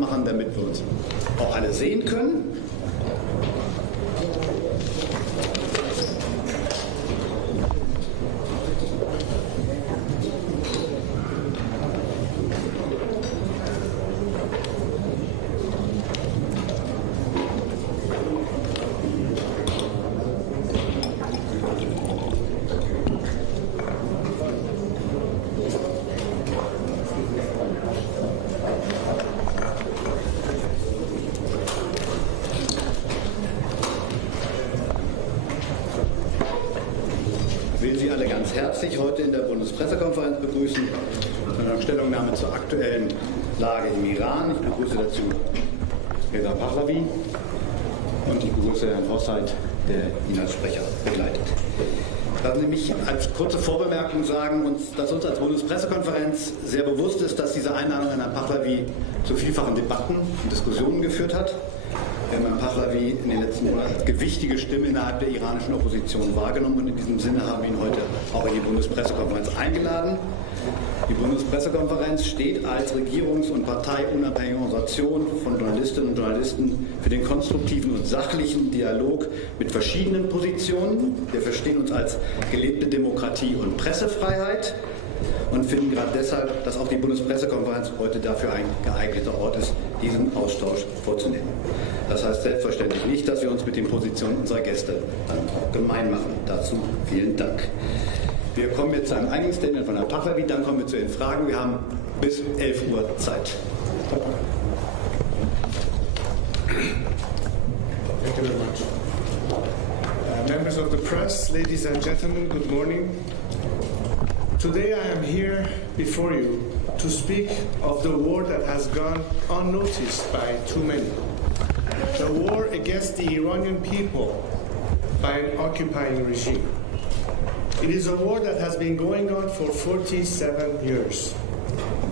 machen, damit wir uns auch alle sehen können. Ich will Sie alle ganz herzlich heute in der Bundespressekonferenz begrüßen mit einer Stellungnahme zur aktuellen Lage im Iran. Ich begrüße dazu Reza Pahlaví und ich begrüße Herrn Vossheit, der ihn als Sprecher begleitet. Lassen Sie mich als kurze Vorbemerkung sagen, dass uns als Bundespressekonferenz sehr bewusst ist, dass diese Einladung an Herrn Pahlaví zu vielfachen Debatten und Diskussionen geführt hat. Wir haben Herrn Pahlaví in den letzten Monaten als gewichtige Stimme innerhalb der iranischen Opposition wahrgenommen und in diesem Sinne haben wir ihn heute auch in die Bundespressekonferenz eingeladen. Die Bundespressekonferenz steht als regierungs- und parteiunabhängige Organisation von Journalistinnen und Journalisten für den konstruktiven und sachlichen Dialog mit verschiedenen Positionen. Wir verstehen uns als gelebte Demokratie und Pressefreiheit und finden gerade deshalb, dass auch die Bundespressekonferenz heute dafür ein geeigneter Ort ist, diesen Austausch vorzunehmen. Das heißt selbstverständlich nicht, dass wir uns mit den Positionen unserer Gäste dann auch gemein machen. Dazu vielen Dank. Wir kommen jetzt zu einem Eingangsstatement von Herrn Pahlaví, dann kommen wir zu den Fragen. Wir haben bis 11 Uhr Zeit. Thank you very much. Members of the press, ladies and gentlemen, good morning. Today I am here before you to speak of the war that has gone unnoticed by too many. The war against the Iranian people by an occupying regime. It is a war that has been going on for 47 years.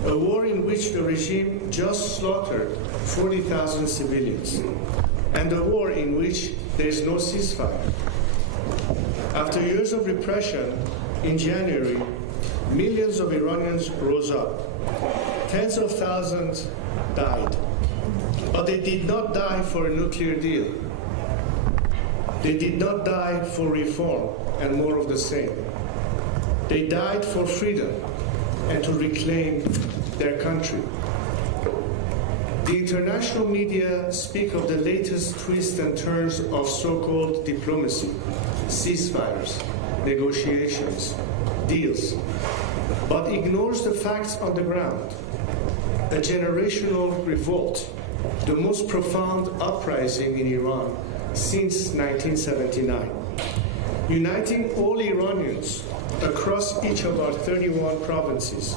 A war in which the regime just slaughtered 40,000 civilians. And a war in which there is no ceasefire. After years of repression, in January, millions of Iranians rose up. Tens of thousands died. But they did not die for a nuclear deal. They did not die for reform and more of the same. They died for freedom and to reclaim their country. The international media speak of the latest twists and turns of so-called diplomacy, ceasefires, negotiations, deals, but ignores the facts on the ground. A generational revolt, the most profound uprising in Iran since 1979, uniting all Iranians across each of our 31 provinces,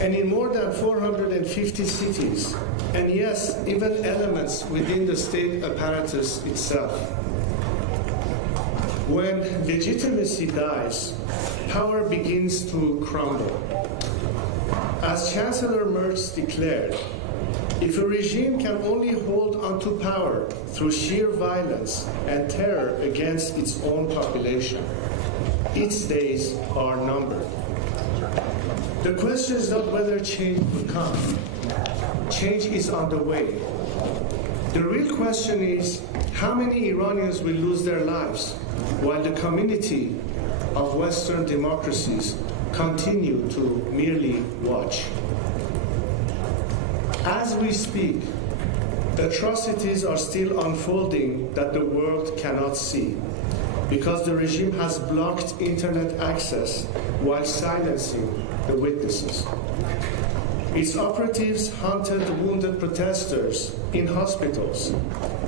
and in more than 450 cities, and yes, even elements within the state apparatus itself. When legitimacy dies, power begins to crumble. As Chancellor Merz declared, if a regime can only hold onto power through sheer violence and terror against its own population, its days are numbered. The question is not whether change will come. Change is on the way. The real question is how many Iranians will lose their lives while the community of Western democracies continue to merely watch. As we speak, atrocities are still unfolding that the world cannot see because the regime has blocked internet access while silencing the witnesses. Its operatives hunted wounded protesters in hospitals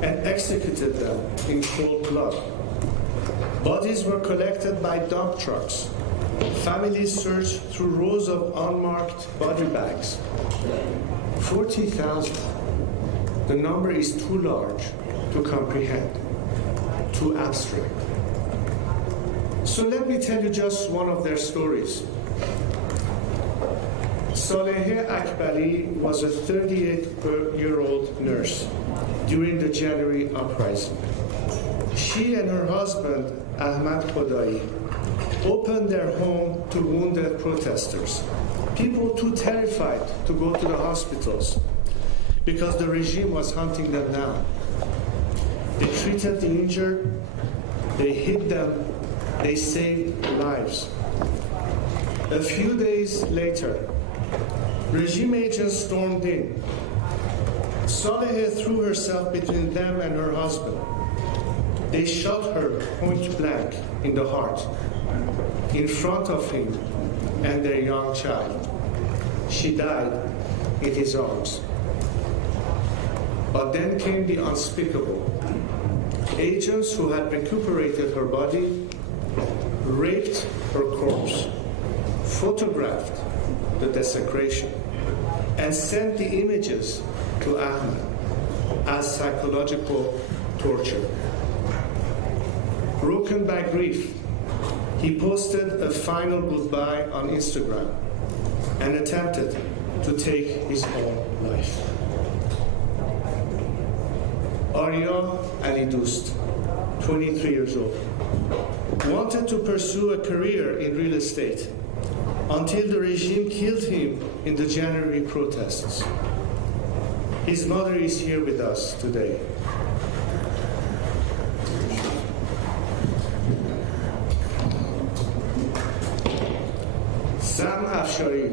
and executed them in cold blood. Bodies were collected by dump trucks. Families searched through rows of unmarked body bags. 40,000. The number is too large to comprehend, too abstract. So let me tell you just one of their stories. Saleheh Akbari was a 38-year-old nurse during the January uprising. She and her husband, Ahmad Khodai, opened their home to wounded protesters, people too terrified to go to the hospitals. because the regime was hunting them down. They treated the injured, they hid them, they saved lives. A few days later, regime agents stormed in. Saleh threw herself between them and her husband. They shot her point blank in the heart, in front of him and their young child. She died in his arms. But then came the unspeakable. Agents who had recuperated her body raped her corpse, photographed the desecration, and sent the images to Ahmed as psychological torture. Broken by grief, he posted a final goodbye on Instagram and attempted to take his own life. Arya Ali Dost, 23 years old, wanted to pursue a career in real estate until the regime killed him in the January protests. His mother is here with us today. Sam Afshari,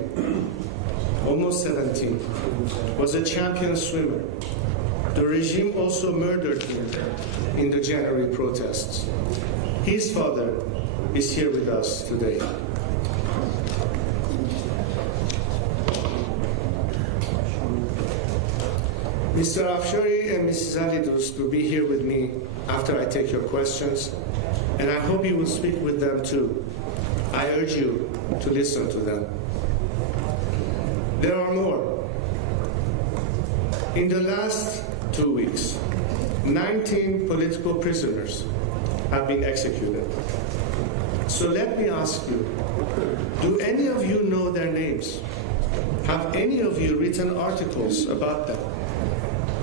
almost 17, was a champion swimmer. The regime also murdered him in the January protests. His father is here with us today. Mr. Afshari and Mrs. Ali Dost will be here with me after I take your questions, and I hope you will speak with them too. I urge you to listen to them. There are more. In the last 2 weeks, 19 political prisoners have been executed. So let me ask you, do any of you know their names? Have any of you written articles about them?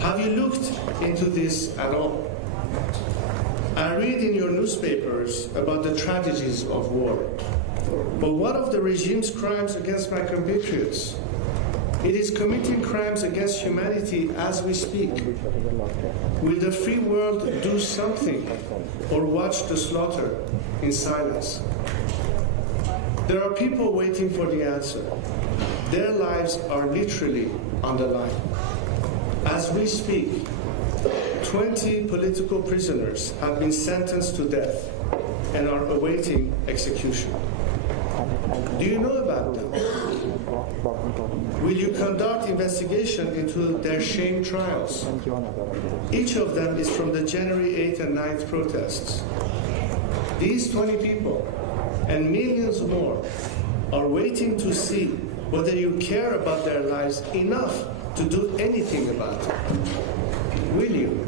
Have you looked into this at all? I read in your newspapers about the tragedies of war. But what of the regime's crimes against my compatriots? It is committing crimes against humanity as we speak. Will the free world do something or watch the slaughter in silence? There are people waiting for the answer. Their lives are literally on the line. As we speak, 20 political prisoners have been sentenced to death and are awaiting execution. Do you know about them? Will you conduct investigation into their shame trials? Each of them is from the January 8th and 9th protests. These 20 people and millions more are waiting to see whether you care about their lives enough to do anything about it. Will you?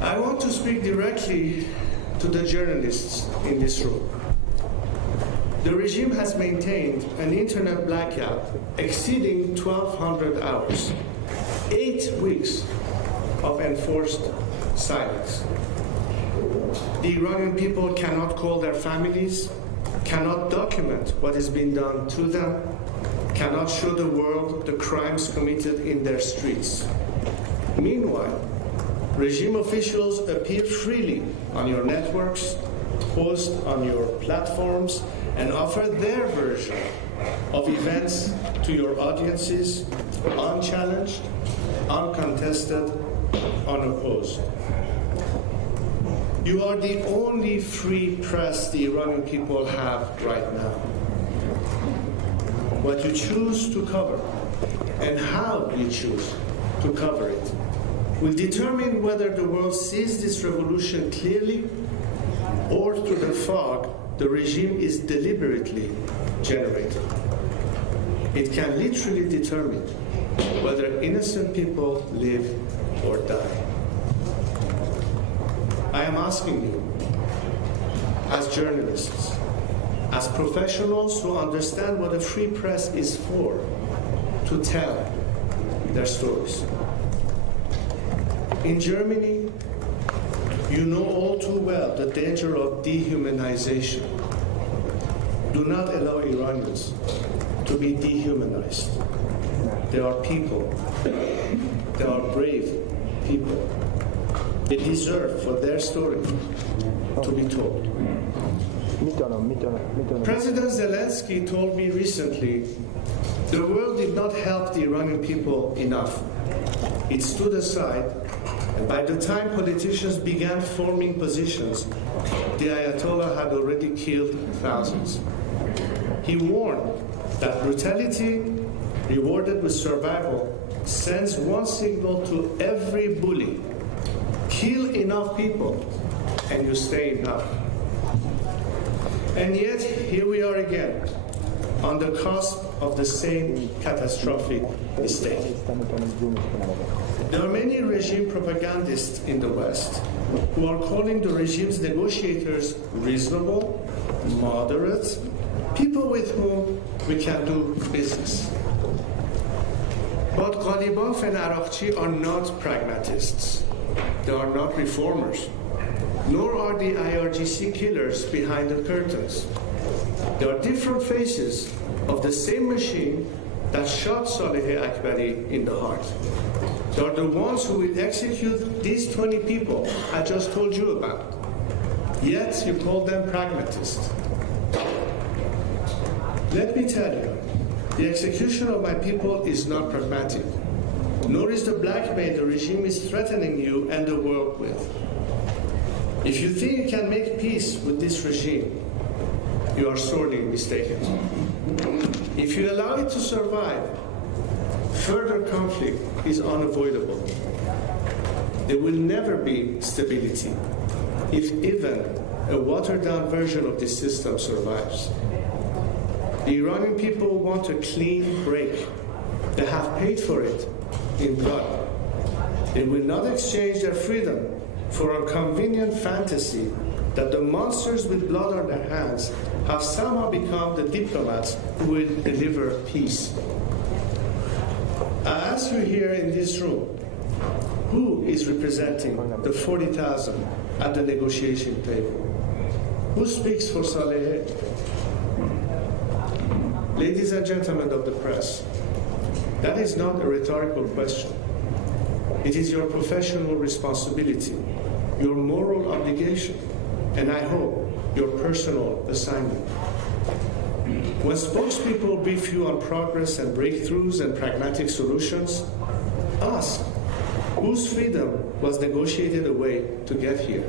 I want to speak directly to the journalists in this room. The regime has maintained an internet blackout exceeding 1,200 hours, 8 weeks of enforced silence. The Iranian people cannot call their families, cannot document what is being done to them, cannot show the world the crimes committed in their streets. Meanwhile, regime officials appear freely on your networks, post on your platforms, and offer their version of events to your audiences, unchallenged, uncontested, unopposed. You are the only free press the Iranian people have right now. What you choose to cover and how you choose to cover it will determine whether the world sees this revolution clearly or through the fog the regime is deliberately generating. It can literally determine whether innocent people live or die. I am asking you, as journalists, as professionals who understand what a free press is for, to tell their stories. In Germany, you know all too well the danger of dehumanization. Do not allow Iranians to be dehumanized. They are people. They are brave people. They deserve for their story to be told. President Zelensky told me recently, the world did not help the Iranian people enough. It stood aside, and by the time politicians began forming positions, the Ayatollah had already killed thousands. He warned that brutality, rewarded with survival, sends one signal to every bully: kill enough people, and you stay in power. And yet, here we are again, on the cusp of the same catastrophic mistake. There are many regime propagandists in the West who are calling the regime's negotiators reasonable, moderate, people with whom we can do business. But Ghalibaf and Araqchi are not pragmatists. They are not reformers, nor are the IRGC killers behind the curtains. They are different faces of the same machine that shot Saleh Akbari in the heart. They are the ones who will execute these 20 people I just told you about. Yet you call them pragmatists. Let me tell you, the execution of my people is not pragmatic, nor is the blackmail the regime is threatening you and the world with. If you think you can make peace with this regime, you are sorely mistaken. If you allow it to survive, further conflict is unavoidable. There will never be stability, if even a watered-down version of this system survives. The Iranian people want a clean break. They have paid for it in blood. They will not exchange their freedom for a convenient fantasy that the monsters with blood on their hands have somehow become the diplomats who will deliver peace. I ask you here in this room, who is representing the 40,000 at the negotiation table? Who speaks for Saleh? Ladies and gentlemen of the press, that is not a rhetorical question. It is your professional responsibility, your moral obligation, and I hope your personal assignment. When spokespeople brief you on progress and breakthroughs and pragmatic solutions, ask whose freedom was negotiated away to get here.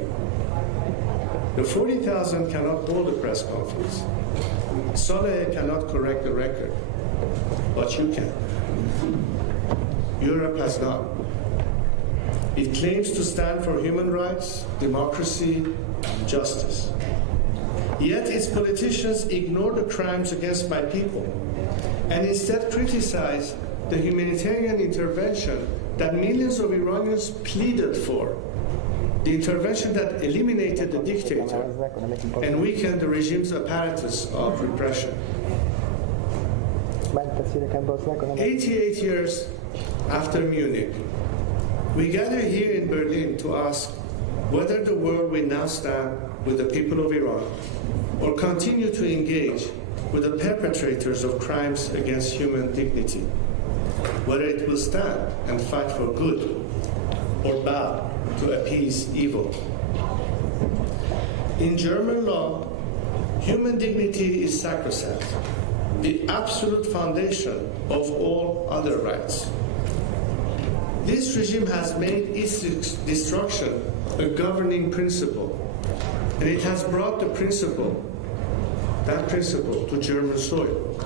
The 40,000 cannot hold a press conference. Saleh cannot correct the record, but you can. Europe has not. It claims to stand for human rights, democracy, justice. Yet its politicians ignore the crimes against my people and instead criticize the humanitarian intervention that millions of Iranians pleaded for, the intervention that eliminated the dictator and weakened the regime's apparatus of repression. 88 years after Munich, we gather here in Berlin to ask whether the world will now stand with the people of Iran or continue to engage with the perpetrators of crimes against human dignity, whether it will stand and fight for good or bow to appease evil. In German law, human dignity is sacrosanct, the absolute foundation of all other rights. This regime has made its destruction a governing principle, and it has brought that principle to German soil.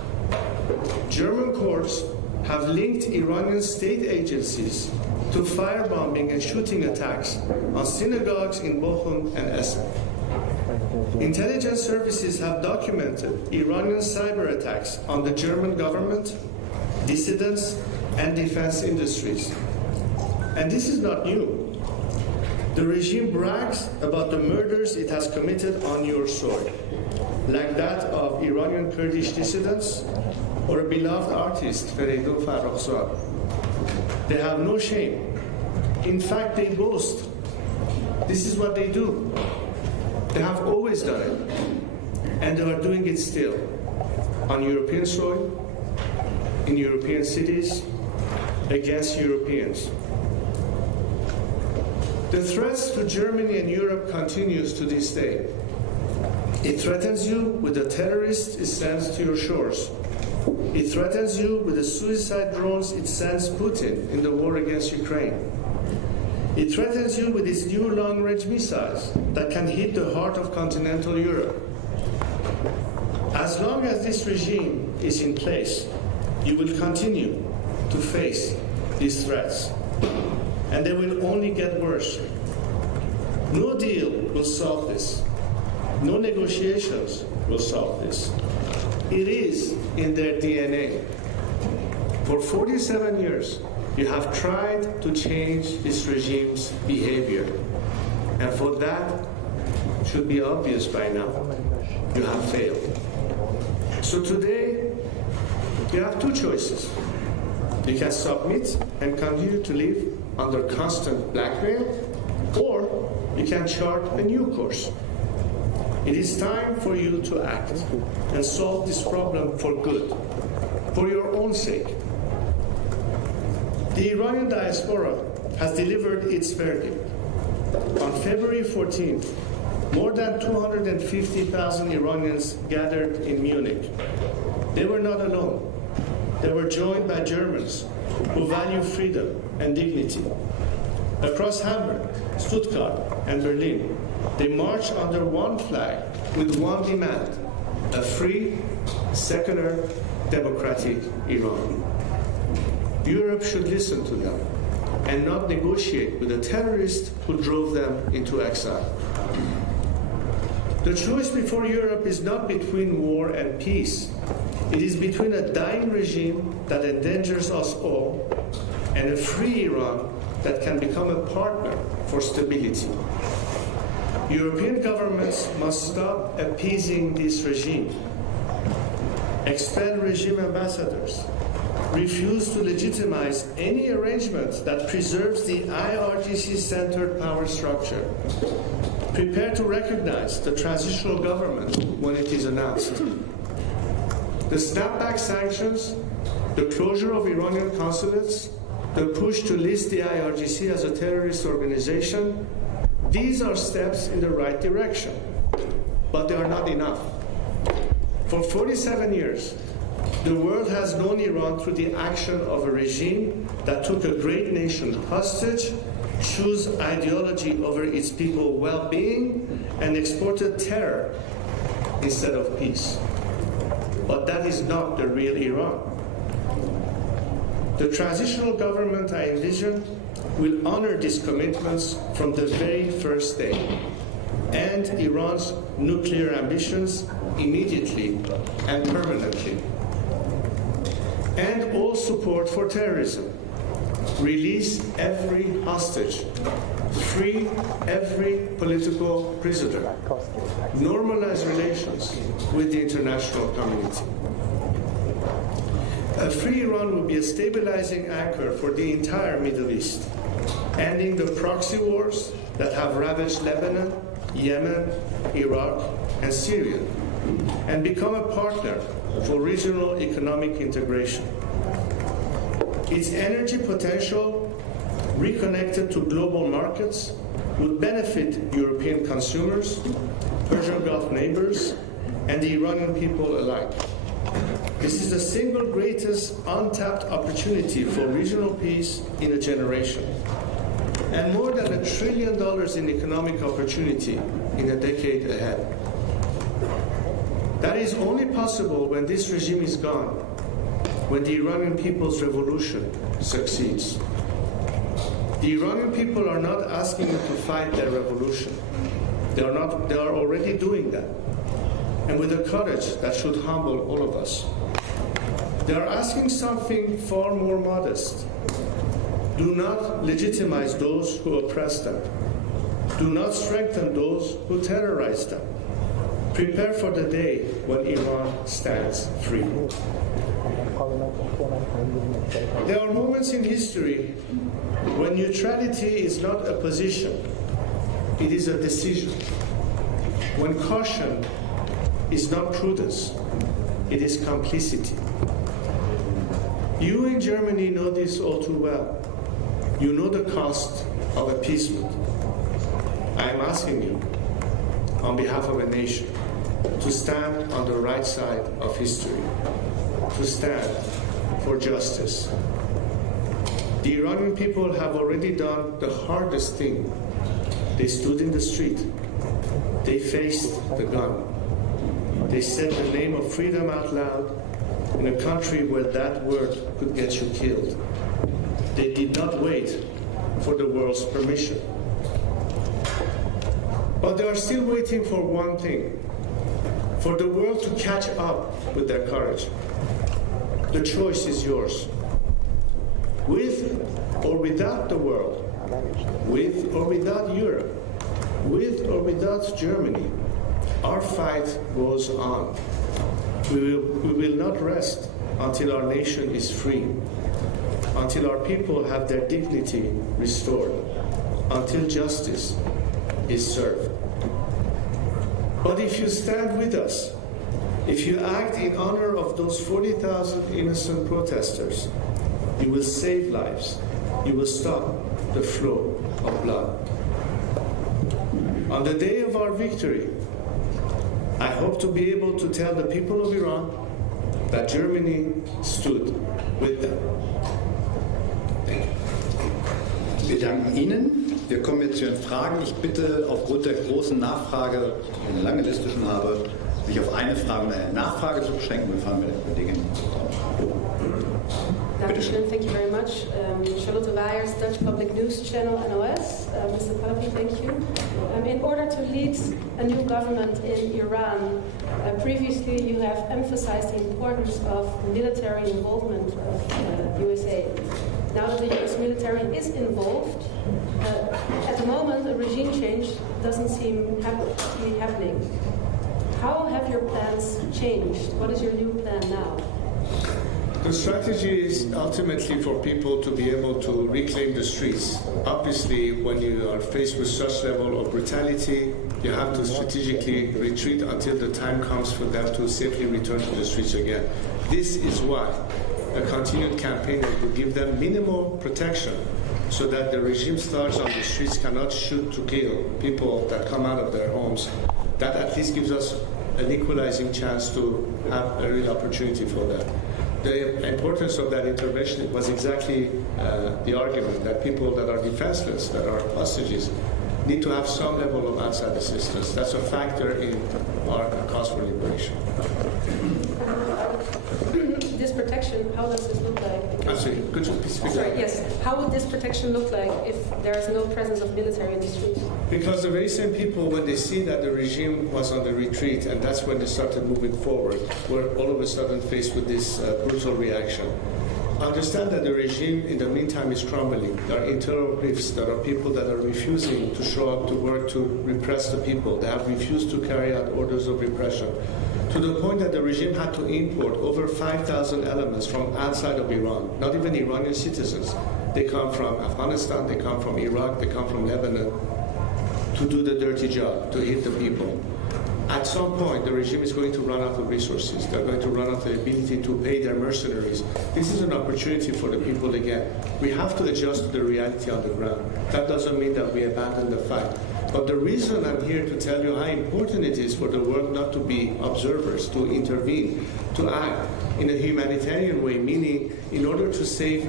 German courts have linked Iranian state agencies to firebombing and shooting attacks on synagogues in Bochum and Essen. Intelligence services have documented Iranian cyber attacks on the German government, dissidents, and defense industries. And this is not new. The regime brags about the murders it has committed on your soil, like that of Iranian Kurdish dissidents or a beloved artist, Feridun Farrokhzad. They have no shame. In fact, they boast. This is what they do. They have always done it, and they are doing it still, on European soil, in European cities against Europeans. The threats to Germany and Europe continues to this day. It threatens you with the terrorists it sends to your shores. It threatens you with the suicide drones it sends Putin in the war against Ukraine. It threatens you with its new long-range missiles that can hit the heart of continental Europe. As long as this regime is in place, you will continue to face these threats, and they will only get worse. No deal will solve this. No negotiations will solve this. It is in their DNA. For 47 years, you have tried to change this regime's behavior, and for that, should be obvious by now, you have failed. So today, you have two choices. You can submit and continue to live under constant blackmail, or you can chart a new course. It is time for you to act and solve this problem for good, for your own sake. The Iranian diaspora has delivered its verdict. On February 14th, more than 250,000 Iranians gathered in Munich. They were not alone. They were joined by Germans who value freedom and dignity. Across Hamburg, Stuttgart, and Berlin, they marched under one flag with one demand: a free, secular, democratic Iran. Europe should listen to them and not negotiate with the terrorists who drove them into exile. The choice before Europe is not between war and peace. It is between a dying regime that endangers us all and a free Iran that can become a partner for stability. European governments must stop appeasing this regime, expel regime ambassadors, refuse to legitimize any arrangement that preserves the IRGC-centered power structure, prepare to recognize the transitional government when it is announced. The snapback sanctions, the closure of Iranian consulates, the push to list the IRGC as a terrorist organization, these are steps in the right direction, but they are not enough. For 47 years, the world has known Iran through the action of a regime that took a great nation hostage, chose ideology over its people's well-being, and exported terror instead of peace. But that is not the real Iran. The transitional government I envision will honor these commitments from the very first day, and Iran's nuclear ambitions immediately and permanently. And all support for terrorism. Release every hostage. Free every political prisoner. Normalize relations with the international community. A free Iran will be a stabilizing anchor for the entire Middle East, ending the proxy wars that have ravaged Lebanon, Yemen, Iraq, and Syria, and become a partner for regional economic integration. Its energy potential, reconnected to global markets, would benefit European consumers, Persian Gulf neighbors, and the Iranian people alike. This is the single greatest untapped opportunity for regional peace in a generation, and more than $1 trillion in economic opportunity in a decade ahead. That is only possible when this regime is gone, when the Iranian people's revolution succeeds. The Iranian people are not asking you to fight their revolution. They are already doing that, and with a courage that should humble all of us. They are asking something far more modest. Do not legitimize those who oppress them. Do not strengthen those who terrorize them. Prepare for the day when Iran stands free. There are moments in history when neutrality is not a position, it is a decision. When caution is not prudence, it is complicity. You in Germany know this all too well. You know the cost of appeasement. I am asking you, on behalf of a nation, to stand on the right side of history, to stand for justice. The Iranian people have already done the hardest thing. They stood in the street. They faced the gun. They said the name of freedom out loud in a country where that word could get you killed. They did not wait for the world's permission. But they are still waiting for one thing, for the world to catch up with their courage. The choice is yours. With or without the world, with or without Europe, with or without Germany, our fight goes on. We will not rest until our nation is free, until our people have their dignity restored, until justice is served. But if you stand with us, if you act in honor of those 40,000 innocent protesters, you will save lives. You will stop the flow of blood. On the day of our victory, I hope to be able to tell the people of Iran that Germany stood with them. Thank you. Wir danken Ihnen. Wir kommen jetzt zu Ihren Fragen. Ich bitte aufgrund der großen Nachfrage, die ich eine lange Liste schon habe, sich auf eine Frage und eine Nachfrage zu beschränken. Wir fangen mit der Kollegin Dankeschön, thank you very much. Charlotte Weyers, Dutch Public News Channel, NOS. Mr. Pahlaví, thank you. In order to lead a new government in Iran, previously you have emphasized the importance of military involvement of the USA. Now that the US military is involved, at the moment a regime change doesn't seem to be happening. How have your plans changed? What is your new plan now? The strategy is ultimately for people to be able to reclaim the streets. Obviously, when you are faced with such level of brutality, you have to strategically retreat until the time comes for them to safely return to the streets again. This is why a continued campaign will give them minimal protection so that the regime's thugs on the streets cannot shoot to kill people that come out of their homes. That at least gives us an equalizing chance to have a real opportunity for that. The importance of that intervention was exactly the argument that people that are defenseless, that are hostages, need to have some level of outside assistance. That's a factor in our cause for liberation. This protection, how does this look like? Actually, could you please speak? Sorry, yes. How would this protection look like if there is no presence of military in the streets? Because the very same people, when they see that the regime was on the retreat, and that's when they started moving forward, were all of a sudden faced with this brutal reaction. Understand that the regime, in the meantime, is crumbling. There are internal rifts. There are people that are refusing to show up to work to repress the people. They have refused to carry out orders of repression, to the point that the regime had to import over 5,000 elements from outside of Iran, not even Iranian citizens. They come from Afghanistan, they come from Iraq, they come from Lebanon, to do the dirty job, to hit the people. At some point, the regime is going to run out of resources. They're going to run out of the ability to pay their mercenaries. This is an opportunity for the people again. We have to adjust to the reality on the ground. That doesn't mean that we abandon the fight. But the reason I'm here to tell you how important it is for the world not to be observers, to intervene, to act in a humanitarian way, meaning in order to save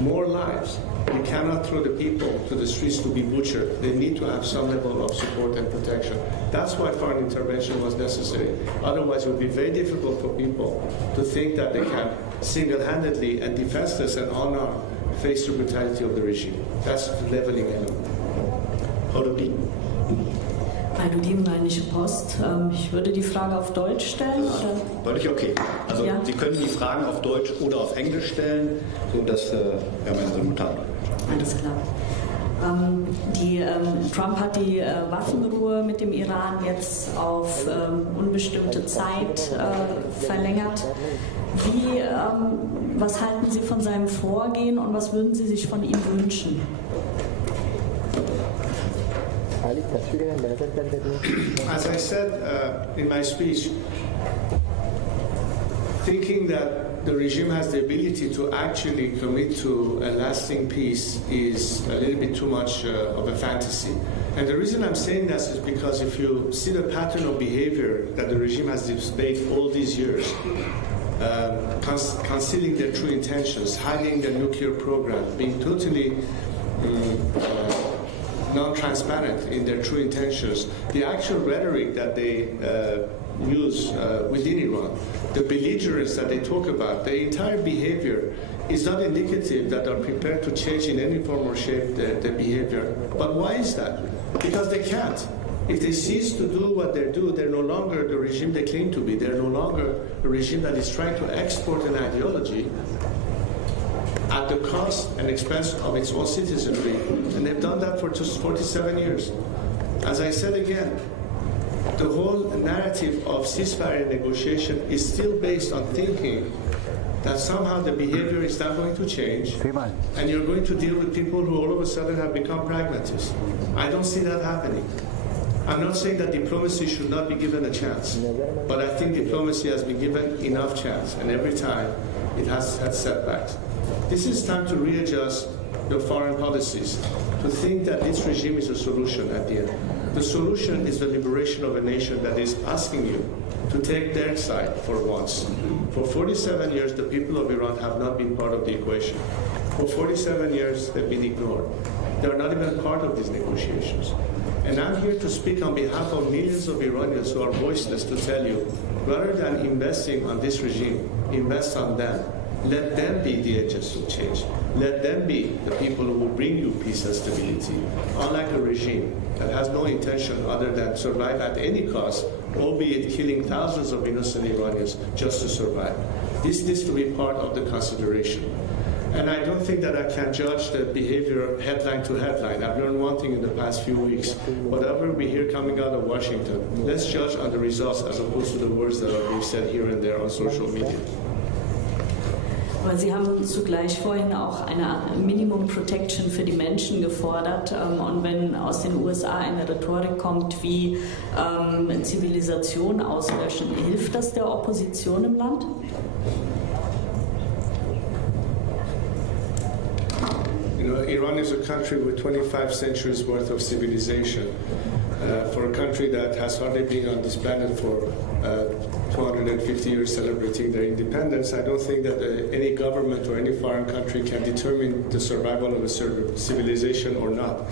more lives, you cannot throw the people to the streets to be butchered. They need to have some level of support and protection. That's why foreign intervention was necessary. Otherwise, it would be very difficult for people to think that they can single-handedly and defenseless and unarmed face the brutality of the regime. That's the leveling element. Hallo, die Rheinische Post. Ich würde die Frage auf Deutsch stellen. Oder? Völlig okay. Also ja. Sie können die Fragen auf Deutsch oder auf Englisch stellen, sodass wir haben einen Simultan. Alles klar. Trump hat die Waffenruhe mit dem Iran jetzt auf unbestimmte Zeit verlängert. Was halten Sie von seinem Vorgehen und was würden Sie sich von ihm wünschen? As I said in my speech, thinking that the regime has the ability to actually commit to a lasting peace is a little bit too much of a fantasy. And the reason I'm saying this is because if you see the pattern of behavior that the regime has displayed all these years, concealing their true intentions, hiding their nuclear program, being totally non-transparent in their true intentions, the actual rhetoric that they use within Iran, the belligerence that they talk about, their entire behavior is not indicative that they're prepared to change in any form or shape their behavior. But why is that? Because they can't. If they cease to do what they do, they're no longer the regime they claim to be. They're no longer a regime that is trying to export an ideology at the cost and expense of its own citizenry. And they've done that for just 47 years. As I said again, the whole narrative of ceasefire negotiation is still based on thinking that somehow the behavior is not going to change and you're going to deal with people who all of a sudden have become pragmatists. I don't see that happening. I'm not saying that diplomacy should not be given a chance, but I think diplomacy has been given enough chance, and every time it has had setbacks. This is time to readjust the foreign policies, to think that this regime is a solution at the end. The solution is the liberation of a nation that is asking you to take their side for once. For 47 years, the people of Iran have not been part of the equation. For 47 years, they've been ignored. They are not even part of these negotiations. And I'm here to speak on behalf of millions of Iranians who are voiceless to tell you, rather than investing on this regime, invest on them. Let them be the agents of change. Let them be the people who will bring you peace and stability, unlike a regime that has no intention other than survive at any cost, albeit killing thousands of innocent Iranians just to survive. This needs to be part of the consideration. And I don't think that I can judge the behavior headline to headline. I've learned one thing in the past few weeks. Whatever we hear coming out of Washington, let's judge on the results as opposed to the words that are being said here and there on social media. Aber Sie haben zugleich vorhin auch eine Art Minimum Protection für die Menschen gefordert. Und wenn aus den USA eine Rhetorik kommt wie Zivilisation auslöschen, hilft das der Opposition im Land? Iran is a country with 25 centuries worth of civilization. For a country that has hardly been on this planet for 250 years celebrating their independence, I don't think that any government or any foreign country can determine the survival of a certain civilization or not.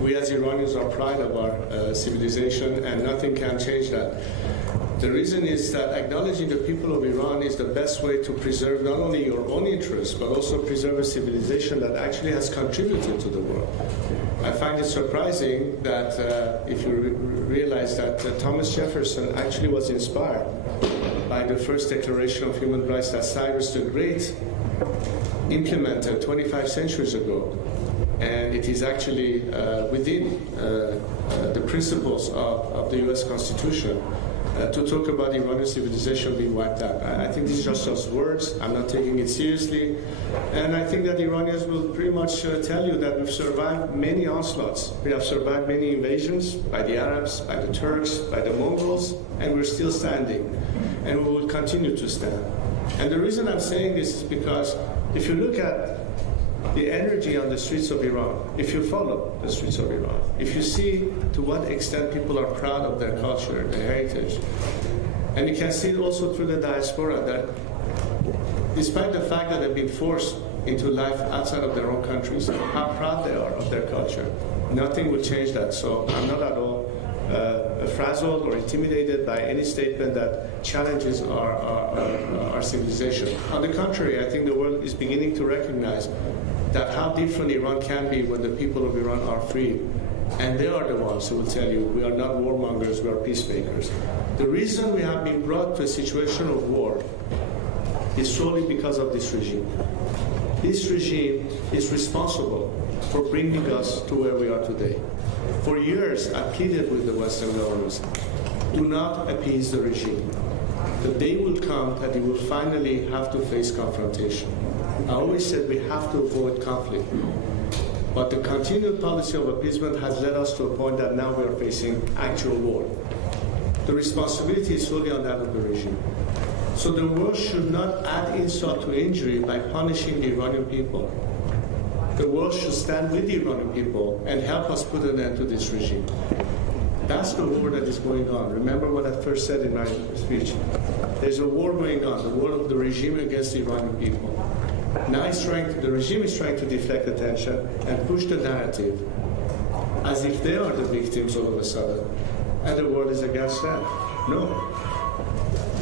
We as Iranians are proud of our civilization, and nothing can change that. The reason is that acknowledging the people of Iran is the best way to preserve not only your own interests, but also preserve a civilization that actually has contributed to the world. I find it surprising that if you realize that Thomas Jefferson actually was inspired by the first Declaration of Human Rights that Cyrus the Great implemented 25 centuries ago. And it is actually within the principles of the US Constitution to talk about Iranian civilization being wiped out. I think this is just words. I'm not taking it seriously. And I think that Iranians will pretty much tell you that we've survived many onslaughts. We have survived many invasions by the Arabs, by the Turks, by the Mongols, and we're still standing. And we will continue to stand. And the reason I'm saying this is because if you look at the energy on the streets of Iran, if you follow the streets of Iran, if you see to what extent people are proud of their culture, their heritage, and you can see it also through the diaspora that despite the fact that they've been forced into life outside of their own countries, how proud they are of their culture, nothing will change that. So I'm not at all frazzled or intimidated by any statement that challenges our civilization. On the contrary, I think the world is beginning to recognize that how different Iran can be when the people of Iran are free. And they are the ones who will tell you, we are not warmongers, we are peacemakers. The reason we have been brought to a situation of war is solely because of this regime. This regime is responsible for bringing us to where we are today. For years, I pleaded with the Western governments, do not appease the regime. The day will come that you will finally have to face confrontation. I always said we have to avoid conflict. But the continued policy of appeasement has led us to a point that now we are facing actual war. The responsibility is solely on that of the regime. So the world should not add insult to injury by punishing the Iranian people. The world should stand with the Iranian people and help us put an end to this regime. That's the war that is going on. Remember what I first said in my speech. There's a war going on, the war of the regime against the Iranian people. Now the regime is trying to deflect attention and push the narrative as if they are the victims all of a sudden, and the world is against them. No.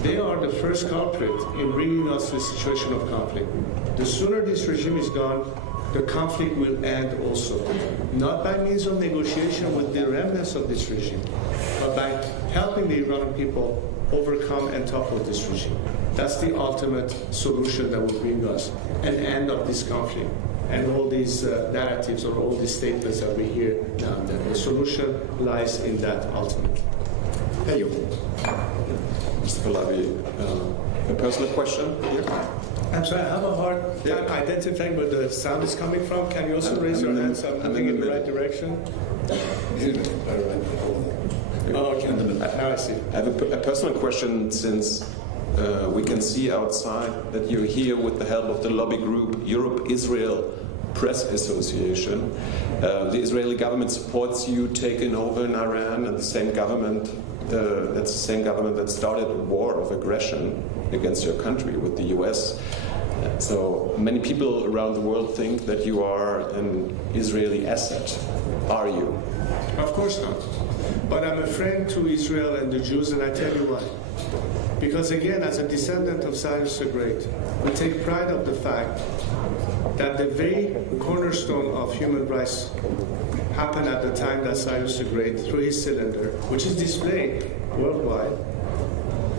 They are the first culprit in bringing us to a situation of conflict. The sooner this regime is gone, the conflict will end also. Not by means of negotiation with the remnants of this regime, but by helping the Iranian people overcome and topple this regime. That's the ultimate solution that will bring us an end of this conflict. And all these narratives or all these statements that we hear now and then. The solution lies in that ultimate. Herr Jung. Mr. Pahlaví, a personal question here? I'm sorry, I have a hard time identifying where the sound is coming from. Can you also raise your hand so I'm moving in the right direction? Oh, okay. Now I see. I have a personal question, since we can see outside that you're here with the help of the lobby group Europe-Israel Press Association. The Israeli government supports you taking over in Iran, and the same government that's the same government that started a war of aggression against your country with the US. So many people around the world think that you are an Israeli asset. Are you? Of course not. But I'm a friend to Israel and the Jews, and I tell you why. Because again, as a descendant of Cyrus the Great, we take pride of the fact that the very cornerstone of human rights happened at the time that Cyrus the Great, through his cylinder, which is displayed worldwide,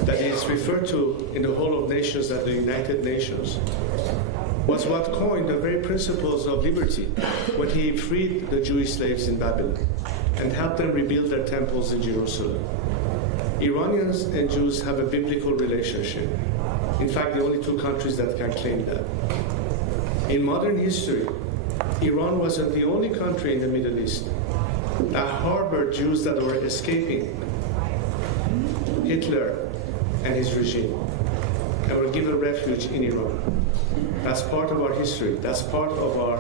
that is referred to in the whole of nations as the United Nations, was what coined the very principles of liberty when he freed the Jewish slaves in Babylon and helped them rebuild their temples in Jerusalem. Iranians and Jews have a biblical relationship. In fact, the only two countries that can claim that. In modern history, Iran wasn't the only country in the Middle East that harbored Jews that were escaping Hitler and his regime and were given refuge in Iran. That's part of our history. That's part of our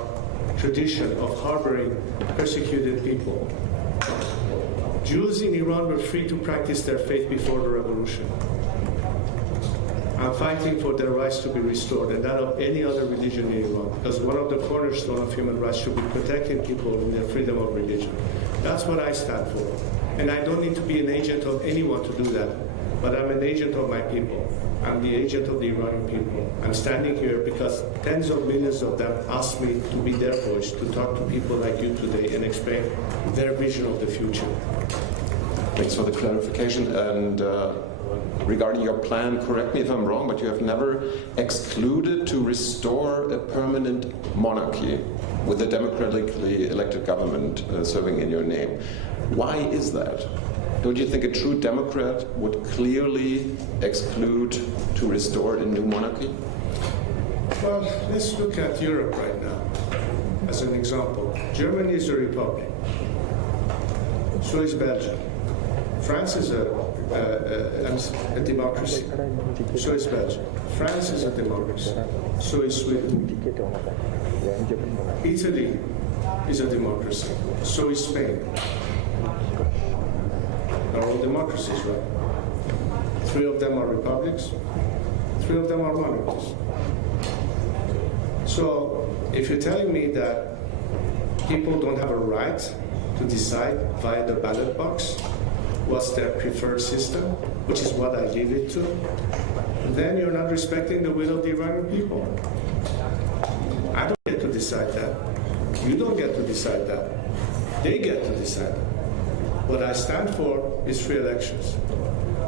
tradition of harboring persecuted people. Jews in Iran were free to practice their faith before the revolution. I'm fighting for their rights to be restored, and that of any other religion in Iran, because one of the cornerstones of human rights should be protecting people in their freedom of religion. That's what I stand for. And I don't need to be an agent of anyone to do that, but I'm an agent of my people. I'm the agent of the Iranian people. I'm standing here because tens of millions of them asked me to be their voice, to talk to people like you today and explain their vision of the future. Thanks for the clarification. And regarding your plan, correct me if I'm wrong, but you have never excluded to restore a permanent monarchy with a democratically elected government serving in your name. Why is that? Don't you think a true democrat would clearly exclude to restore a new monarchy? Well, let's look at Europe right now as an example. Germany is a republic. So is Belgium. France is a democracy. So is Belgium. France is a democracy. So is Sweden. Italy is a democracy. So is Spain. They're all democracies, right? 3 of them are republics, 3 of them are monarchies. So if you're telling me that people don't have a right to decide via the ballot box what's their preferred system, which is what I leave it to, then you're not respecting the will of the Iranian people. I don't get to decide that. You don't get to decide that. They get to decide that. What I stand for is free elections.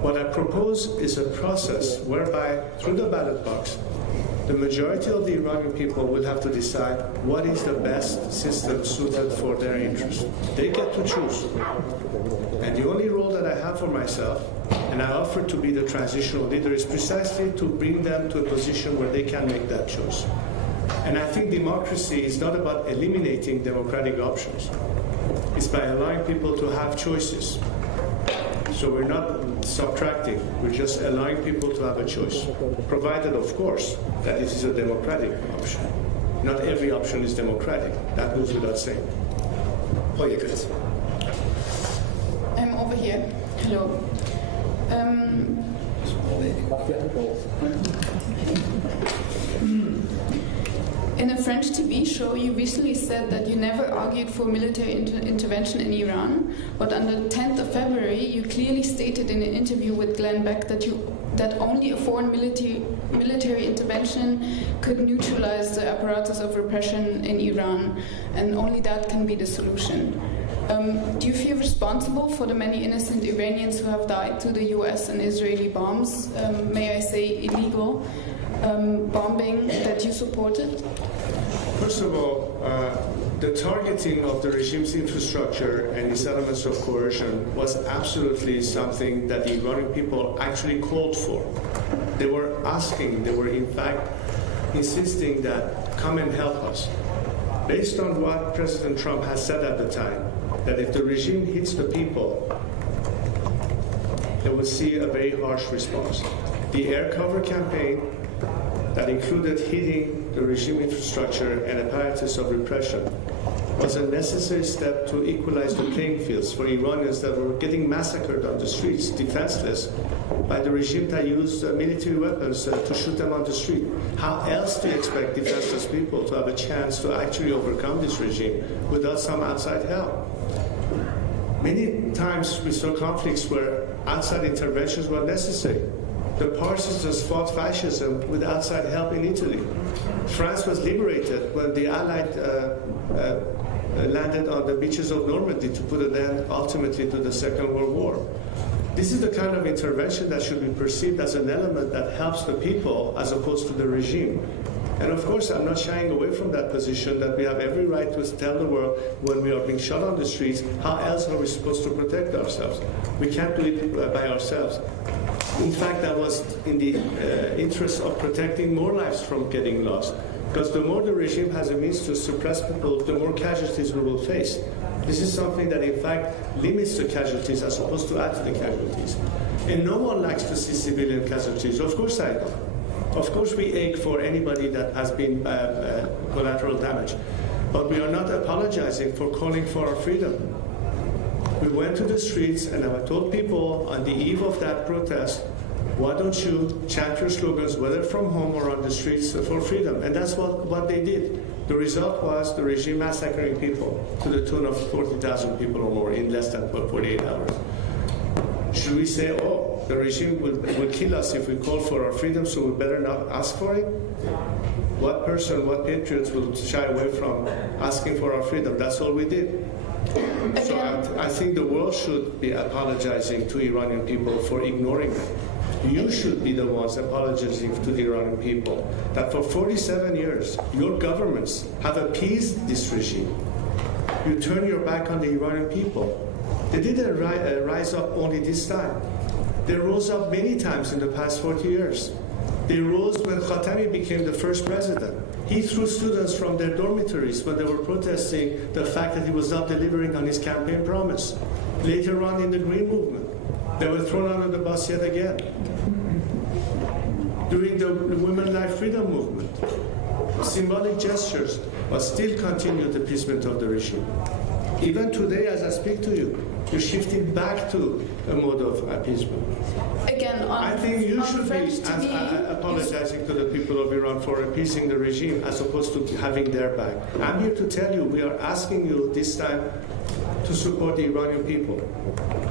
What I propose is a process whereby, through the ballot box, the majority of the Iranian people will have to decide what is the best system suited for their interests. They get to choose. And the only role that I have for myself, and I offer to be the transitional leader, is precisely to bring them to a position where they can make that choice. And I think democracy is not about eliminating democratic options. It's by allowing people to have choices. So we're not subtracting, we're just allowing people to have a choice, provided, of course, that it is a democratic option. Not every option is democratic. That goes without saying. I'm over here. Hello. In a French TV show, you recently said that you never argued for military intervention in Iran, but on the 10th of February, you clearly stated in an interview with Glenn Beck that only a foreign military intervention could neutralize the apparatus of repression in Iran, and only that can be the solution. Do you feel responsible for the many innocent Iranians who have died to the US and Israeli bombs, may I say illegal, bombing that you supported? First of all, the targeting of the regime's infrastructure and its elements of coercion was absolutely something that the Iranian people actually called for. They were asking, they were in fact insisting that come and help us. Based on what President Trump has said at the time, that if the regime hits the people, they will see a very harsh response. The air cover campaign that included hitting the regime infrastructure and apparatus of repression was a necessary step to equalize the playing fields for Iranians that were getting massacred on the streets, defenseless, by the regime that used military weapons to shoot them on the street. How else do you expect defenseless people to have a chance to actually overcome this regime without some outside help? Many times we saw conflicts where outside interventions were necessary. The Partisans fought fascism with outside help in Italy. France was liberated when the Allied landed on the beaches of Normandy to put an end ultimately to the Second World War. This is the kind of intervention that should be perceived as an element that helps the people as opposed to the regime. And of course, I'm not shying away from that position that we have every right to tell the world when we are being shot on the streets, how else are we supposed to protect ourselves? We can't do it by ourselves. In fact, that was in the interest of protecting more lives from getting lost. Because the more the regime has a means to suppress people, the more casualties we will face. This is something that, in fact, limits the casualties as opposed to add to the casualties. And no one likes to see civilian casualties. Of course I don't. Of course we ache for anybody that has been collateral damage. But we are not apologizing for calling for our freedom. We went to the streets and I told people on the eve of that protest, why don't you chant your slogans, whether from home or on the streets, for freedom? And that's what they did. The result was the regime massacring people to the tune of 40,000 people or more in less than 48 hours. Should we say, oh, the regime will kill us if we call for our freedom, so we better not ask for it? What person, what patriots will shy away from asking for our freedom? That's all we did. So I think the world should be apologizing to Iranian people for ignoring them. You should be the ones apologizing to the Iranian people that for 47 years, your governments have appeased this regime. You turn your back on the Iranian people. They didn't rise up only this time. They rose up many times in the past 40 years. They rose when Khatami became the first president. He threw students from their dormitories when they were protesting the fact that he was not delivering on his campaign promise. Later on in the Green Movement, they were thrown under the bus yet again. During the Women's Life Freedom Movement, symbolic gestures, but still continued appeasement of the regime. Even today, as I speak to you, you're shifting back to a mode of appeasement. Again, I think you should be apologizing to the people of Iran for appeasing the regime as opposed to having their back. I'm here to tell you, we are asking you this time to support the Iranian people.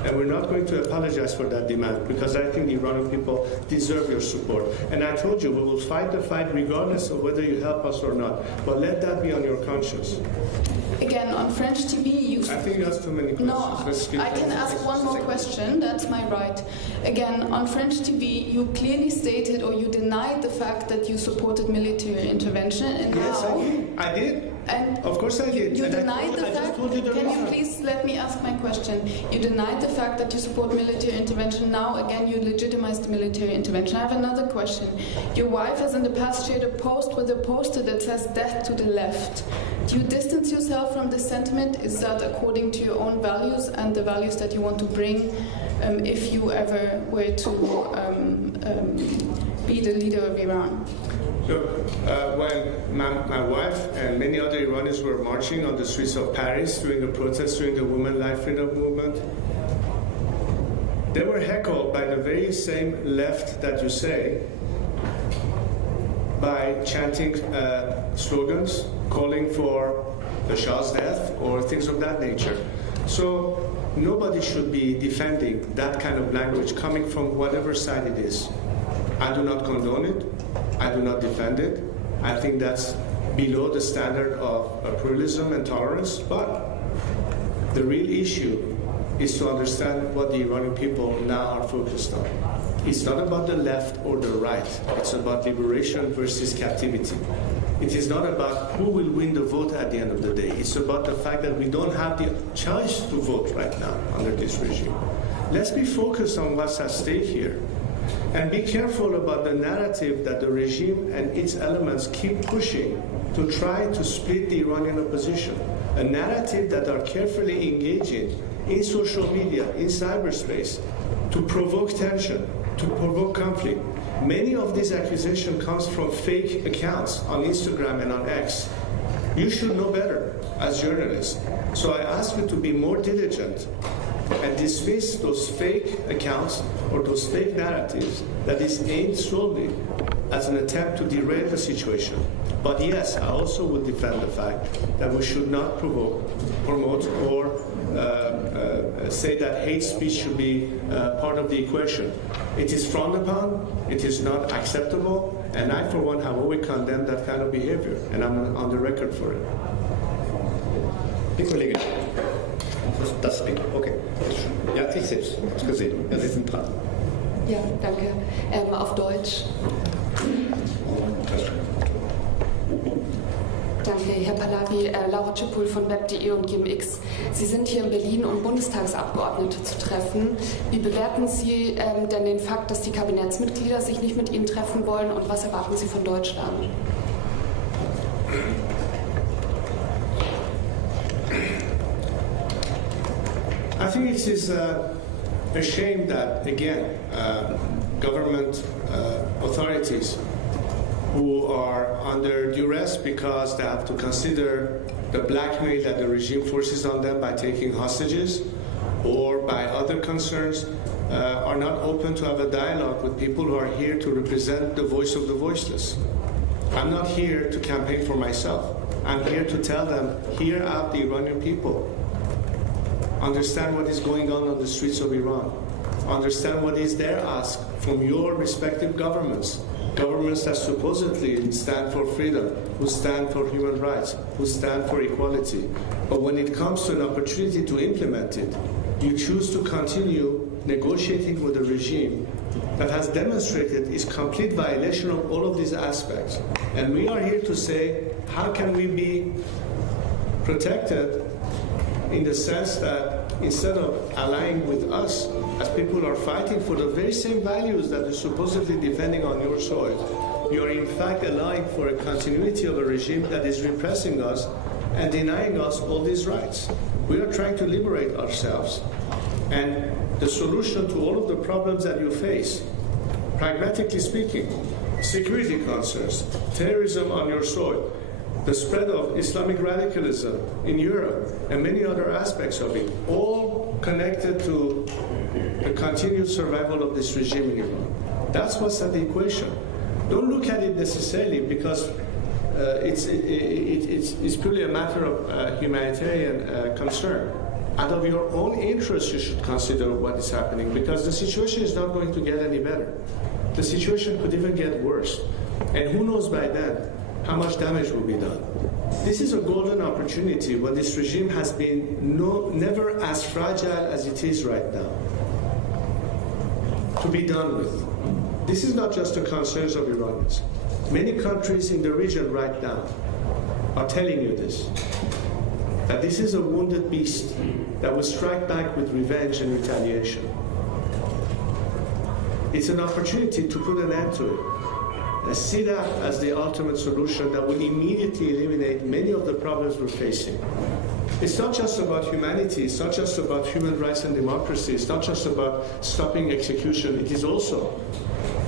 And we're not going to apologize for that demand because I think the Iranian people deserve your support. And I told you, we will fight the fight regardless of whether you help us or not. But let that be on your conscience. Again, on French TV, you... I think that's too many questions. No, I can ask one more question. That's my right. Again, on French TV, you clearly stated or you denied the fact that you supported military intervention. And yes, now, I did. And of course I did. You denied the fact. Can you please let me ask my question? You denied the fact that you support military intervention. Now, again, you legitimized military intervention. I have another question. Your wife has in the past shared a post with a poster that says "Death to the Left." Do you distance yourself from this sentiment? Is that according to your own values and the values that you want to bring if you ever were to be the leader of Iran? Look, when my wife and many other Iranians were marching on the streets of Paris during the protests during the Women's Life Freedom Movement, they were heckled by the very same left that you say, by chanting slogans calling for the Shah's death or things of that nature. So nobody should be defending that kind of language coming from whatever side it is. I do not condone it. I do not defend it. I think that's below the standard of pluralism and tolerance. But the real issue is to understand what the Iranian people now are focused on. It's not about the left or the right. It's about liberation versus captivity. It is not about who will win the vote at the end of the day. It's about the fact that we don't have the choice to vote right now under this regime. Let's be focused on what's at stake here. And be careful about the narrative that the regime and its elements keep pushing to try to split the Iranian opposition. A narrative that are carefully engaging in social media, in cyberspace, to provoke tension, to provoke conflict. Many of these accusations comes from fake accounts on Instagram and on X. You should know better as journalists. So I ask you to be more diligent and dismiss those fake accounts or those fake narratives that is aimed solely as an attempt to derail the situation. But yes, I also would defend the fact that we should not promote or say that hate speech should be part of the equation. It is frowned upon, it is not acceptable, and I, for one, have always condemned that kind of behavior, and I'm on the record for it. Die Kollegin. Das Ding, okay. Ja, ich sehe es. Ich habe gesehen. Ja, Sie sind dran. Ja, danke. Auf Deutsch. Danke, Herr Pahlaví. Laura Cipul von web.de und GMX. Sie sind hier in Berlin, um Bundestagsabgeordnete zu treffen. Wie bewerten Sie denn den Fakt, dass die Kabinettsmitglieder sich nicht mit Ihnen treffen wollen, und was erwarten Sie von Deutschland? I think it is a shame that, again, government authorities who are under duress because they have to consider the blackmail that the regime forces on them by taking hostages or by other concerns, are not open to have a dialogue with people who are here to represent the voice of the voiceless. I'm not here to campaign for myself. I'm here to tell them, hear out the Iranian people. Understand what is going on the streets of Iran. Understand what is their ask from your respective governments. Governments that supposedly stand for freedom, who stand for human rights, who stand for equality. But when it comes to an opportunity to implement it, you choose to continue negotiating with a regime that has demonstrated its complete violation of all of these aspects. And we are here to say, how can we be protected in the sense that instead of allying with us, as people are fighting for the very same values that are supposedly defending on your soil, you are in fact allying for a continuity of a regime that is repressing us and denying us all these rights. We are trying to liberate ourselves. And the solution to all of the problems that you face, pragmatically speaking, security concerns, terrorism on your soil, the spread of Islamic radicalism in Europe, and many other aspects of it, all connected to the continued survival of this regime in Iran. That's what's at the equation. Don't look at it necessarily because it's purely a matter of humanitarian concern. Out of your own interest, you should consider what is happening, because the situation is not going to get any better. The situation could even get worse. And who knows by then how much damage will be done. This is a golden opportunity when this regime has been never as fragile as it is right now, to be done with. This is not just the concerns of Iranians. Many countries in the region right now are telling you this, that this is a wounded beast that will strike back with revenge and retaliation. It's an opportunity to put an end to it. See that as the ultimate solution that will immediately eliminate many of the problems we're facing. It's not just about humanity, it's not just about human rights and democracy, it's not just about stopping execution, it is also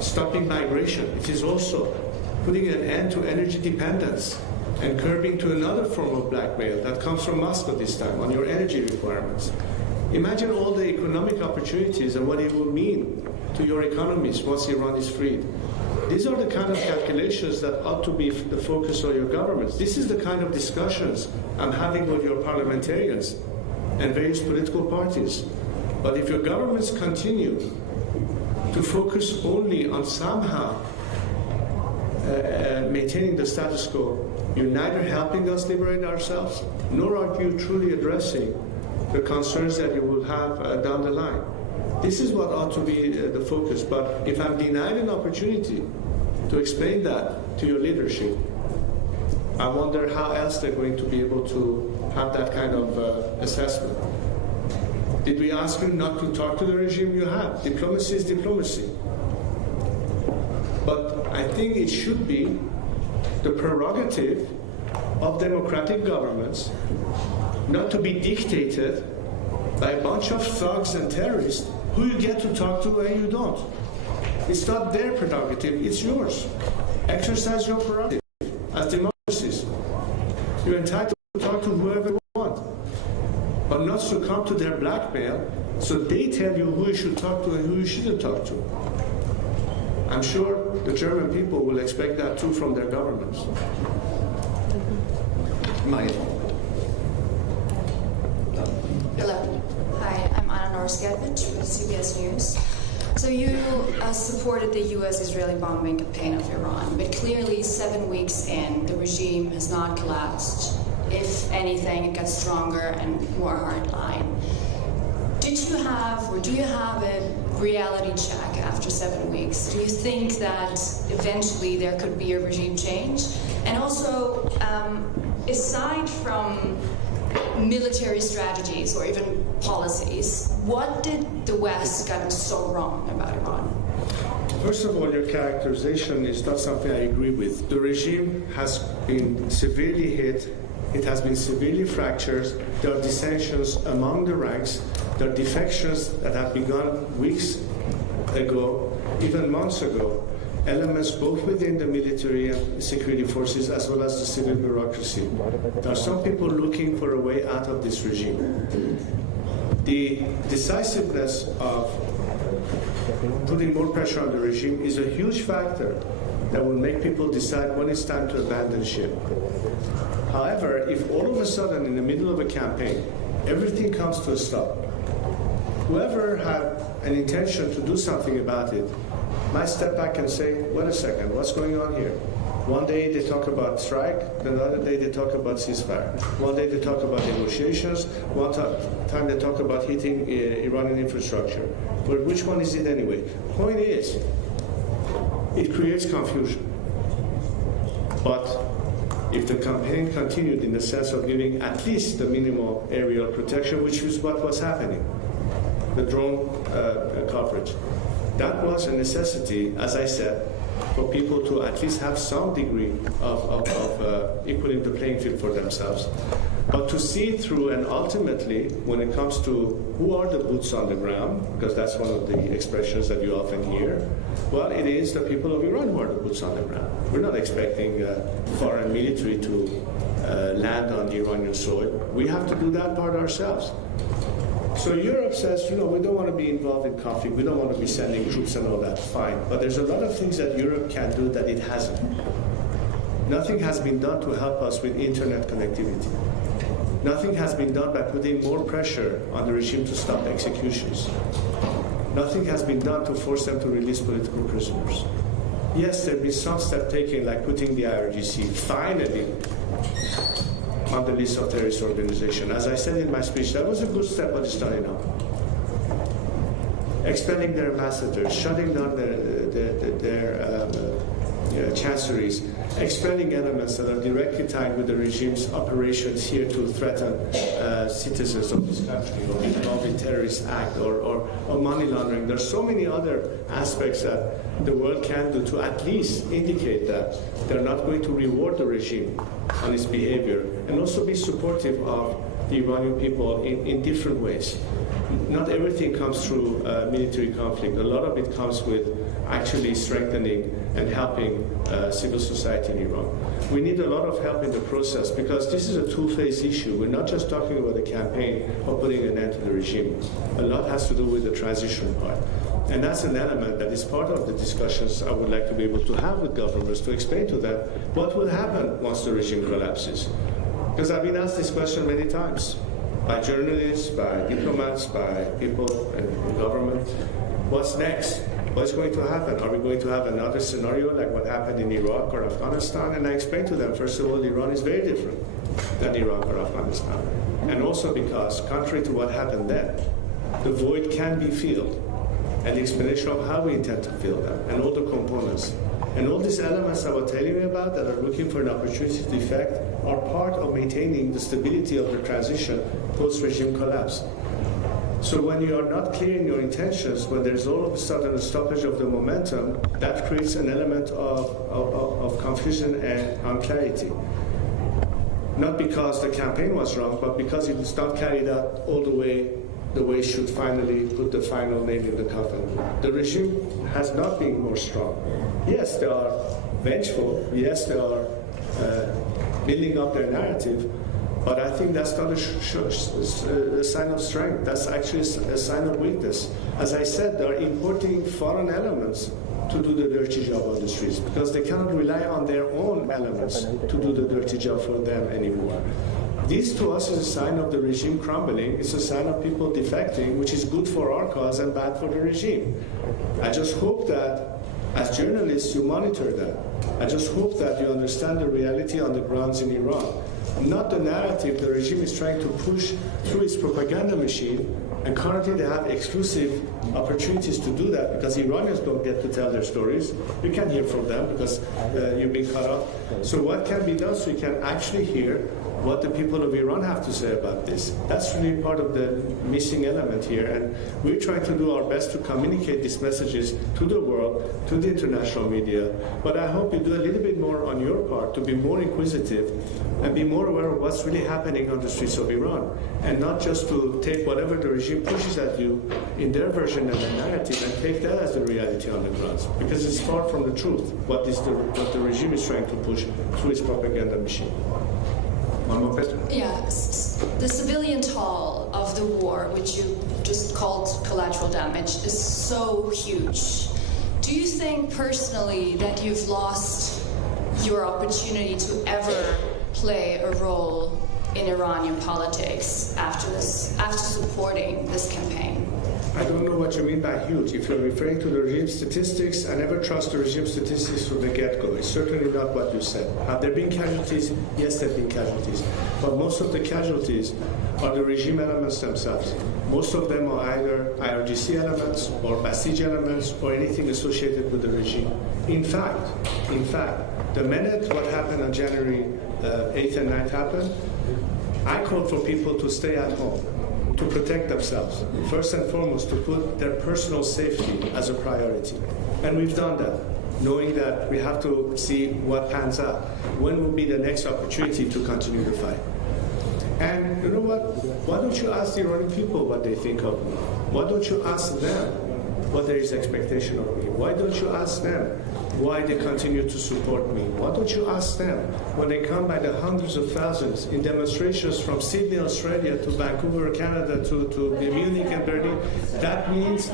stopping migration, it is also putting an end to energy dependence and curbing to another form of blackmail that comes from Moscow this time on your energy requirements. Imagine all the economic opportunities and what it will mean to your economies once Iran is freed. These are the kind of calculations that ought to be the focus of your governments. This is the kind of discussions I'm having with your parliamentarians and various political parties. But if your governments continue to focus only on somehow maintaining the status quo, you're neither helping us liberate ourselves, nor are you truly addressing the concerns that you will have down the line. This is what ought to be the focus. But if I'm denied an opportunity to explain that to your leadership, I wonder how else they're going to be able to have that kind of assessment. Did we ask you not to talk to the regime? You have. Diplomacy is diplomacy. But I think it should be the prerogative of democratic governments not to be dictated by a bunch of thugs and terrorists who you get to talk to and you don't. It's not their prerogative, it's yours. Exercise your prerogative as democracies. You're entitled to talk to whoever you want, but not succumb to their blackmail so they tell you who you should talk to and who you shouldn't talk to. I'm sure the German people will expect that too from their governments. Hello. Hi, I'm Anna Norskevich with CBS News. So you supported the U.S.-Israeli bombing campaign of Iran, but clearly 7 weeks in, the regime has not collapsed. If anything, it gets stronger and more hardline. Did you have, or do you have a reality check after 7 weeks? Do you think that eventually there could be a regime change? And also, aside from military strategies or even policies, what did the West get so wrong about Iran? First of all, your characterization is not something I agree with. The regime has been severely hit. It has been severely fractured. There are dissensions among the ranks. There are defections that have begun weeks ago, even months ago. Elements both within the military and security forces as well as the civil bureaucracy. There are some people looking for a way out of this regime. The decisiveness of putting more pressure on the regime is a huge factor that will make people decide when it's time to abandon ship. However, if all of a sudden in the middle of a campaign, everything comes to a stop, whoever had an intention to do something about it might step back and say, wait a second, what's going on here? One day they talk about strike, another day they talk about ceasefire. One day they talk about negotiations, one time they talk about hitting Iranian infrastructure. But which one is it anyway? Point is, it creates confusion. But if the campaign continued in the sense of giving at least the minimal aerial protection, which is what was happening, the drone coverage, that was a necessity, as I said, for people to at least have some degree of equaling the playing field for themselves. But to see through, and ultimately, when it comes to who are the boots on the ground, because that's one of the expressions that you often hear, well, it is the people of Iran who are the boots on the ground. We're not expecting foreign military to land on the Iranian soil. We have to do that part ourselves. So Europe says, we don't want to be involved in conflict. We don't want to be sending troops and all that. Fine. But there's a lot of things that Europe can do that it hasn't. Nothing has been done to help us with internet connectivity. Nothing has been done by putting more pressure on the regime to stop executions. Nothing has been done to force them to release political prisoners. Yes, there have been some steps taken, like putting the IRGC finally on the list of terrorist organizations. As I said in my speech, that was a good step, but it's not enough. Expelling their ambassadors, shutting down their chancelleries, expelling elements that are directly tied with the regime's operations here to threaten citizens of this country, or involved in terrorist act, or money laundering. There's so many other aspects that the world can do to at least indicate that they're not going to reward the regime on its behavior, and also be supportive of the Iranian people in different ways. Not everything comes through military conflict. A lot of it comes with actually strengthening and helping civil society in Iran. We need a lot of help in the process because this is a two-phase issue. We're not just talking about a campaign of putting an end to the regime. A lot has to do with the transition part. And that's an element that is part of the discussions I would like to be able to have with governments to explain to them what will happen once the regime collapses. Because I've been asked this question many times by journalists, by diplomats, by people in government. What's next? What's going to happen? Are we going to have another scenario like what happened in Iraq or Afghanistan? And I explained to them, first of all, Iran is very different than Iraq or Afghanistan. And also because, contrary to what happened then, the void can be filled. And the explanation of how we intend to fill them, and all the components. And all these elements I was telling you about that are looking for an opportunity to effect are part of maintaining the stability of the transition post-regime collapse. So when you are not clear in your intentions, when there's all of a sudden a stoppage of the momentum, that creates an element of confusion and unclarity. Not because the campaign was wrong, but because it was not carried out all the way it should finally put the final nail in the coffin. The regime has not been more strong. Yes, they are vengeful. Yes, they are building up their narrative. But I think that's not a sign of strength. That's actually a sign of weakness. As I said, they are importing foreign elements to do the dirty job on the streets because they cannot rely on their own elements to do the dirty job for them anymore. This to us is a sign of the regime crumbling. It's a sign of people defecting, which is good for our cause and bad for the regime. I just hope that as journalists you monitor that. I just hope that you understand the reality on the grounds in Iran. Not the narrative the regime is trying to push through its propaganda machine, and currently they have exclusive opportunities to do that because Iranians don't get to tell their stories. You can hear from them because you've been cut off. So what can be done so you can actually hear what the people of Iran have to say about this? That's really part of the missing element here, and we're trying to do our best to communicate these messages to the world, to the international media, but I hope you do a little bit more on your part to be more inquisitive and be more aware of what's really happening on the streets of Iran, and not just to take whatever the regime pushes at you in their version of the narrative and take that as the reality on the grounds, because it's far from the truth, what the regime is trying to push through its propaganda machine. Yeah, the civilian toll of the war, which you just called collateral damage, is so huge. Do you think personally that you've lost your opportunity to ever play a role in Iranian politics after supporting this campaign? I don't know what you mean by huge. If you're referring to the regime statistics, I never trust the regime statistics from the get-go. It's certainly not what you said. Have there been casualties? Yes, there have been casualties. But most of the casualties are the regime elements themselves. Most of them are either IRGC elements or Basij elements or anything associated with the regime. In fact, the minute what happened on January 8th and 9th happened, I called for people to stay at home, to protect themselves. First and foremost, to put their personal safety as a priority. And we've done that, knowing that we have to see what pans out. When will be the next opportunity to continue the fight? And you know what? Why don't you ask the Iranian people what they think of me? Why don't you ask them what there is expectation of me? Why don't you ask them why they continue to support me? Why don't you ask them when they come by the hundreds of thousands in demonstrations from Sydney, Australia to Vancouver, Canada to Munich and Berlin? That means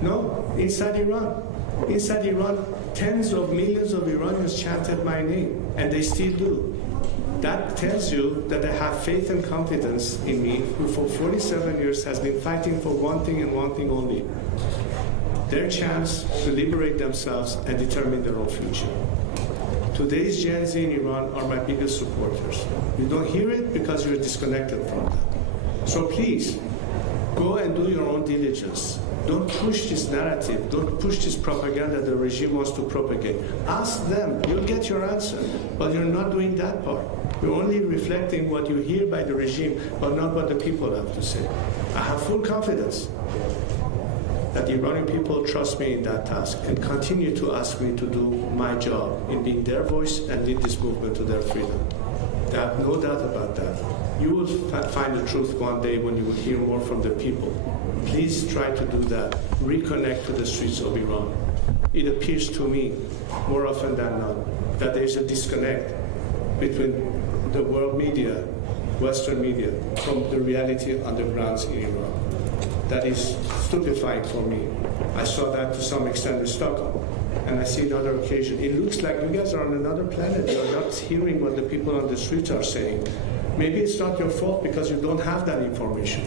no, inside Iran, tens of millions of Iranians chanted my name, and they still do. That tells you that they have faith and confidence in me, who for 47 years has been fighting for one thing and one thing only: their chance to liberate themselves and determine their own future. Today's Gen Z in Iran are my biggest supporters. You don't hear it because you're disconnected from them. So please, go and do your own diligence. Don't push this narrative. Don't push this propaganda the regime wants to propagate. Ask them. You'll get your answer. But you're not doing that part. You're only reflecting what you hear by the regime, but not what the people have to say. I have full confidence that the Iranian people trust me in that task and continue to ask me to do my job in being their voice and lead this movement to their freedom. I have no doubt about that. You will find the truth one day when you will hear more from the people. Please try to do that. Reconnect to the streets of Iran. It appears to me, more often than not, that there is a disconnect between the world media, Western media, from the reality on the grounds in Iran. That is stupefying for me. I saw that to some extent in Stockholm, and I see on other occasions. It looks like you guys are on another planet. You are not hearing what the people on the streets are saying. Maybe it's not your fault because you don't have that information.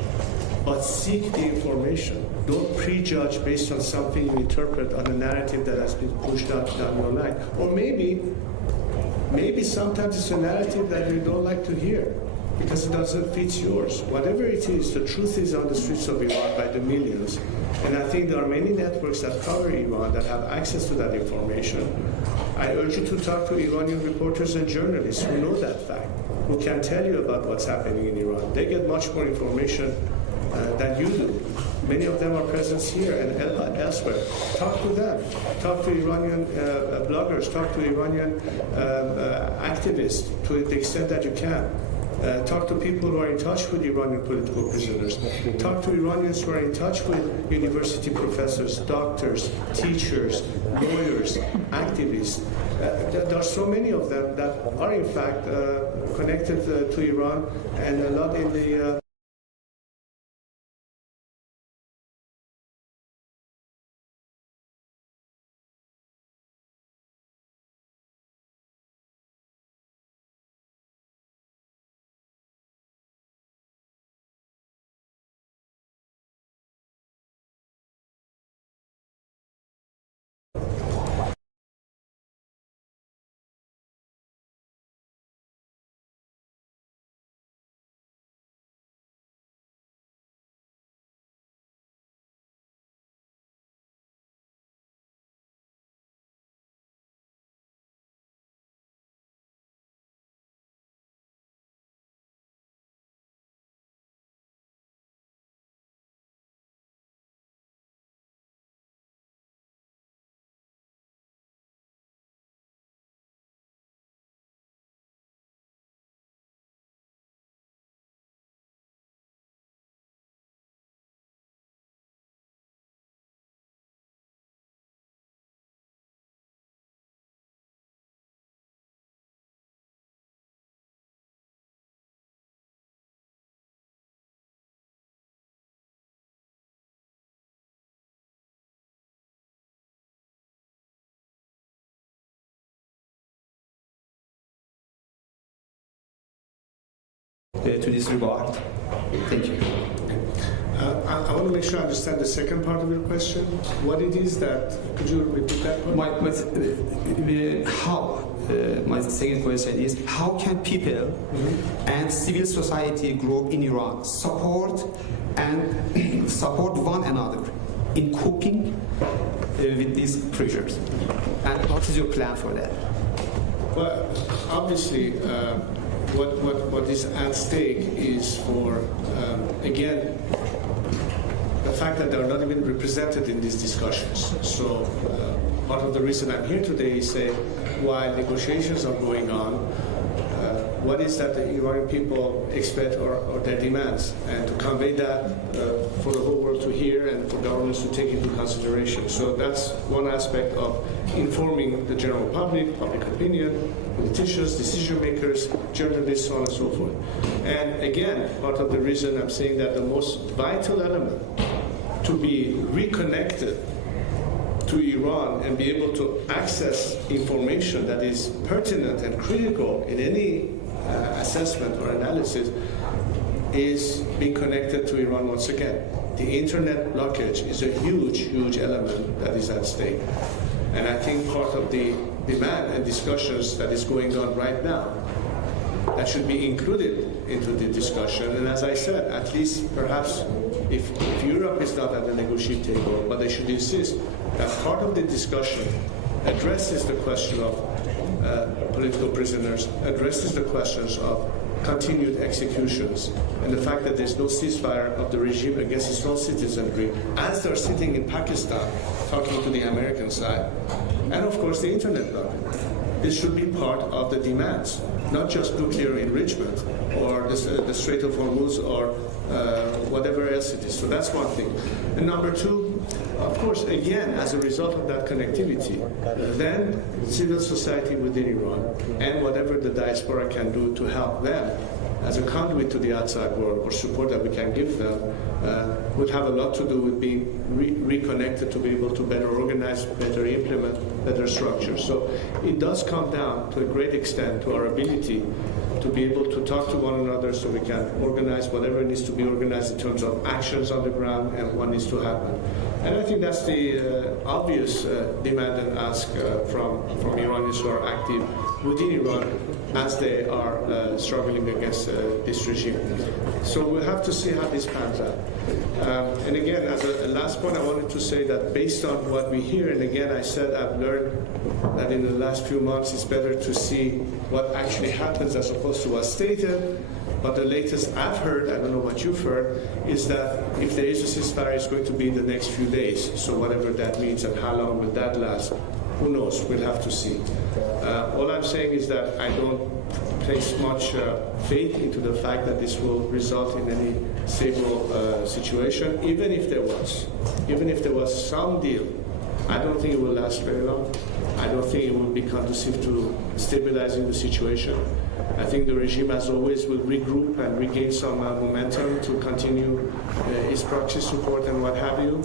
But seek the information. Don't prejudge based on something you interpret on a narrative that has been pushed down your line. Or maybe sometimes it's a narrative that you don't like to hear because it doesn't fit yours. Whatever it is, the truth is on the streets of Iran by the millions. And I think there are many networks that cover Iran that have access to that information. I urge you to talk to Iranian reporters and journalists who know that fact, who can tell you about what's happening in Iran. They get much more information than you do. Many of them are present here and elsewhere. Talk to them. Talk to Iranian bloggers. Talk to Iranian activists to the extent that you can. Talk to people who are in touch with Iranian political prisoners. Talk to Iranians who are in touch with university professors, doctors, teachers, lawyers, activists. There are so many of them that are in fact connected to Iran and a lot in the to this regard. Thank you. I want to make sure I understand the second part of your question. What it is that, could you repeat that part? My second question is, how can people and civil society group in Iran support one another in coping with these pressures? And what is your plan for that? Well, obviously, what is at stake is for, again, the fact that they're not even represented in these discussions. So part of the reason I'm here today is say, while negotiations are going on, what is that the Iranian people expect or their demands, and to convey that for the whole world to hear and for governments to take into consideration. So that's one aspect of informing the general public, public opinion, politicians, decision makers, journalists, so on and so forth. And again, part of the reason I'm saying that the most vital element to be reconnected to Iran and be able to access information that is pertinent and critical in any assessment or analysis is being connected to Iran once again. The internet blockage is a huge, huge element that is at stake. And I think part of the demand and discussions that is going on right now that should be included into the discussion. And as I said, at least perhaps if Europe is not at the negotiating table, but they should insist that part of the discussion addresses the question of political prisoners, addresses the questions of continued executions, and the fact that there's no ceasefire of the regime against its own citizenry, as they're sitting in Pakistan talking to the American side, and of course the internet blockade. This should be part of the demands. not just nuclear enrichment or the Strait of Hormuz or whatever else it is. So that's one thing. And number two, of course, again, as a result of that connectivity, then civil society within Iran and whatever the diaspora can do to help them as a conduit to the outside world or support that we can give them would have a lot to do with being reconnected to be able to better organize, better implement, better structure. So it does come down to a great extent to our ability to be able to talk to one another so we can organize whatever needs to be organized in terms of actions on the ground and what needs to happen. And I think that's the obvious demand and ask from Iranians who are active within Iran as they are struggling against this regime. So we'll have to see how this pans out. And again, as a last point, I wanted to say that based on what we hear, and again, I said I've learned that in the last few months it's better to see what actually happens as opposed to what's stated. But the latest I've heard, I don't know what you've heard, is that if there is a ceasefire, it's going to be in the next few days. So whatever that means and how long will that last, who knows? We'll have to see. All I'm saying is that I don't place much faith into the fact that this will result in any stable situation, even if there was some deal. I don't think it will last very long. I don't think it will be conducive to stabilizing the situation. I think the regime, as always, will regroup and regain some momentum to continue its proxy support and what have you.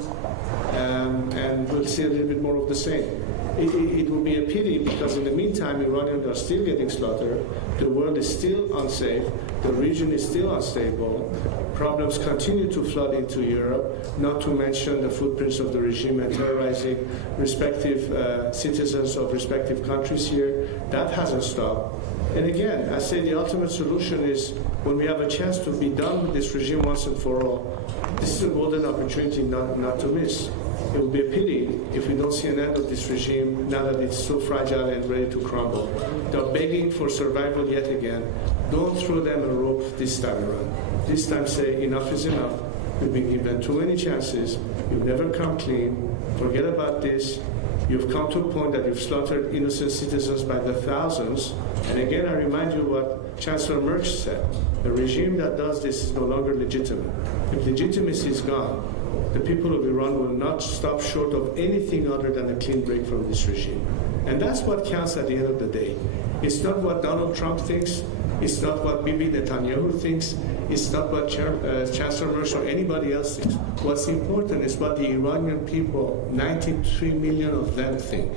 And we'll see a little bit more of the same. It will be a pity because in the meantime, Iranians are still getting slaughtered. The world is still unsafe. The region is still unstable. Problems continue to flood into Europe, not to mention the footprints of the regime and terrorizing respective citizens of respective countries here. That hasn't stopped. And again, I say the ultimate solution is when we have a chance to be done with this regime once and for all, this is a golden opportunity not to miss. It would be a pity if we don't see an end of this regime now that it's so fragile and ready to crumble. They're begging for survival yet again. Don't throw them a rope this time around. This time say enough is enough. You've been given too many chances. You've never come clean. Forget about this. You've come to a point that you've slaughtered innocent citizens by the thousands. And again, I remind you what Chancellor Merkel said. A regime that does this is no longer legitimate. If legitimacy is gone, the people of Iran will not stop short of anything other than a clean break from this regime. And that's what counts at the end of the day. It's not what Donald Trump thinks. It's not what Bibi Netanyahu thinks. It's not what Chancellor Merkel or anybody else thinks. What's important is what the Iranian people, 93 million of them, think.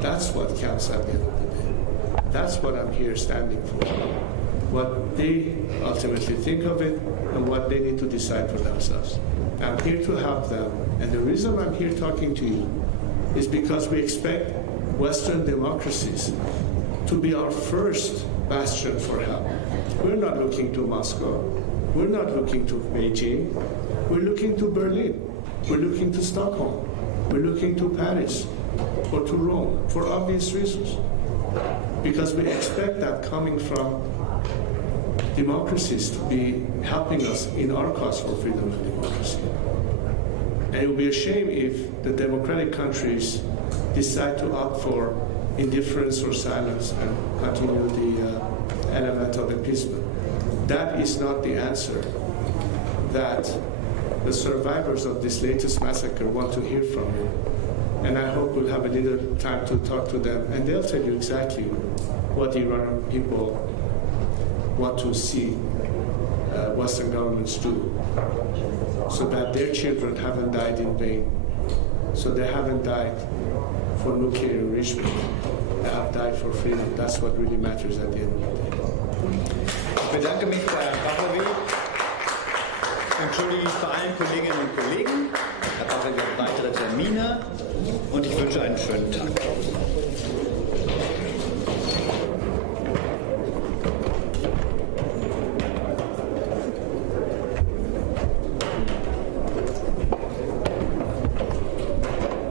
That's what counts at the end of the day. That's what I'm here standing for. What they ultimately think of it and what they need to decide for themselves. I'm here to help them. And the reason I'm here talking to you is because we expect Western democracies to be our first bastion for help. We're not looking to Moscow. We're not looking to Beijing. We're looking to Berlin. We're looking to Stockholm. We're looking to Paris or to Rome for obvious reasons. Because we expect that coming from democracies to be helping us in our cause for freedom and democracy. And it would be a shame if the democratic countries decide to opt for indifference or silence and continue the element of appeasement. That is not the answer that the survivors of this latest massacre want to hear from you. And I hope we'll have a little time to talk to them, and they'll tell you exactly what the Iranian people want to see Western governments do, so that their children haven't died in vain, so they haven't died for nuclear enrichment, they have died for freedom. That's what really matters at the end of the day. Ich bedanke mich bei Herrn Pahlaví, entschuldige mich bei allen Kolleginnen und Kollegen. Herr Pahlaví hat weitere Termine und ich wünsche einen schönen Tag.